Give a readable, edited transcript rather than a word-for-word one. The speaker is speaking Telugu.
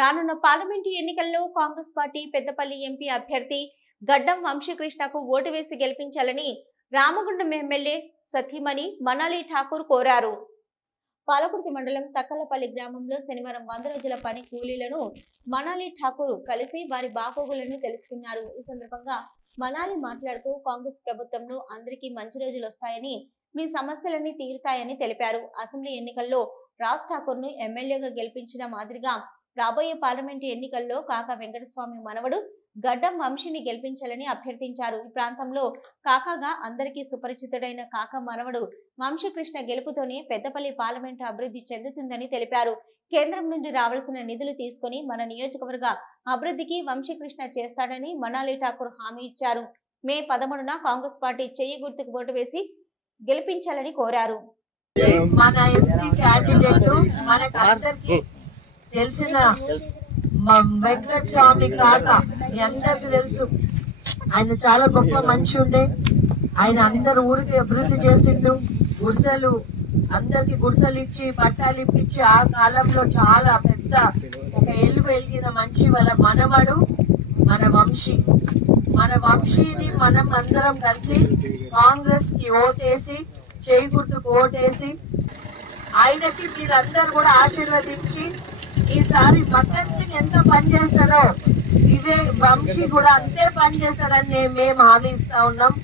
రానున్న పార్లమెంటు ఎన్నికల్లో కాంగ్రెస్ పార్టీ పెద్దపల్లి ఎంపీ అభ్యర్థి గడ్డం వంశీకృష్ణకు ఓటు వేసి గెలిపించాలని రామగుండం ఎమ్మెల్యే సతీమణి మనాలి ఠాకూర్ కోరారు. పాలకుర్తి మండలం తక్కలపల్లి గ్రామంలో శనివారం 100 రోజుల పని కూలీలను మనాలి ఠాకూర్ కలిసి వారి బాగోగులను తెలుసుకున్నారు. ఈ సందర్భంగా మనాలి మాట్లాడుతూ కాంగ్రెస్ ప్రభుత్వంలో అందరికీ మంచి రోజులు వస్తాయని, మీ సమస్యలన్నీ తీరుతాయని తెలిపారు. అసెంబ్లీ ఎన్నికల్లో రాజ్ ఠాకూర్ ను ఎమ్మెల్యేగా గెలిపించిన మాదిరిగా రాబోయే పార్లమెంటు ఎన్నికల్లో కాకా వెంకటస్వామి మనవడు గడ్డం వంశీని గెలిపించాలని అభ్యర్థించారు. ఈ ప్రాంతంలో కాకాగా అందరికీ సుపరిచితుడైన కాకా మనవడు వంశీకృష్ణ గెలుపుతోనే పెద్దపల్లి పార్లమెంటు అభివృద్ధి చెందుతుందని తెలిపారు. కేంద్రం నుండి రావాల్సిన నిధులు తీసుకుని మన నియోజకవర్గ అభివృద్ధికి వంశీకృష్ణ చేస్తాడని మనాలి ఠాకూర్ హామీ ఇచ్చారు. మే 13న కాంగ్రెస్ పార్టీ చెయ్యి గుర్తుకు ఓటు వేసి గెలిపించాలని కోరారు. మన ఎంపీ క్యాండిడేట్ మనకందరికి తెలిసిన వెంకటస్వామి కాక అందరికి తెలుసు. ఆయన చాలా గొప్ప మనిషి ఉండే. ఆయన అందరు ఊరికి అభివృద్ధి చేసిండు. గుడిసెలు అందరికి గుడిసెలు ఇచ్చి పట్టాలు ఇప్పించి ఆ కాలంలో చాలా పెద్ద ఒక వెలిగిన మనిషి వాళ్ళ మనవడు మన వంశీని మనం అందరం కలిసి కాంగ్రెస్ కి ఓటేసి చేయి గుర్తుకు ఓటేసి ఆయనకి మీరందరూ కూడా ఆశీర్వదించి ఈసారి మక్కన్ సింగ్ ఎంత పని చేస్తాడో వంశీ కూడా అంతే పని చేస్తాడని మేము హామీ ఇస్తా ఉన్నాం.